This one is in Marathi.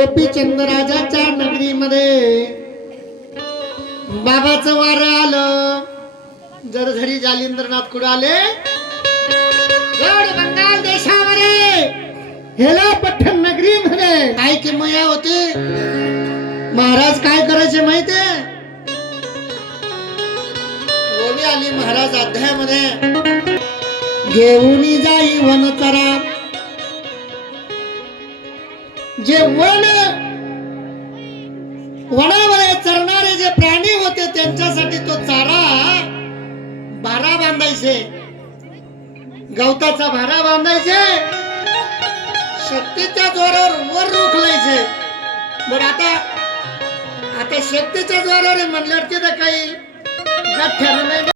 जय. गोपीचंद नगरीमध्ये बाबाचं वार आलं. जर घरी जालिंद्रनाथ कुठं आले? गड बंगाल देशामध्ये. हेला पठण नगरीमध्ये. काय किमया होते? महाराज काय करायचे माहितीये ओवी आली महाराज अध्यायामध्ये. घेऊन जाई वनचरा. जे वन वनामध्ये चरणारे जे प्राणी होते त्यांच्यासाठी तो चारा बारा बांधायचे. गवताचा भारा बांधायचे. शक्तीच्या जोरावर वर रोखलायचे बर आता आता शक्तीच्या जोरावर म्हणल्यावर तिथं काही गाठ्यानं नाही.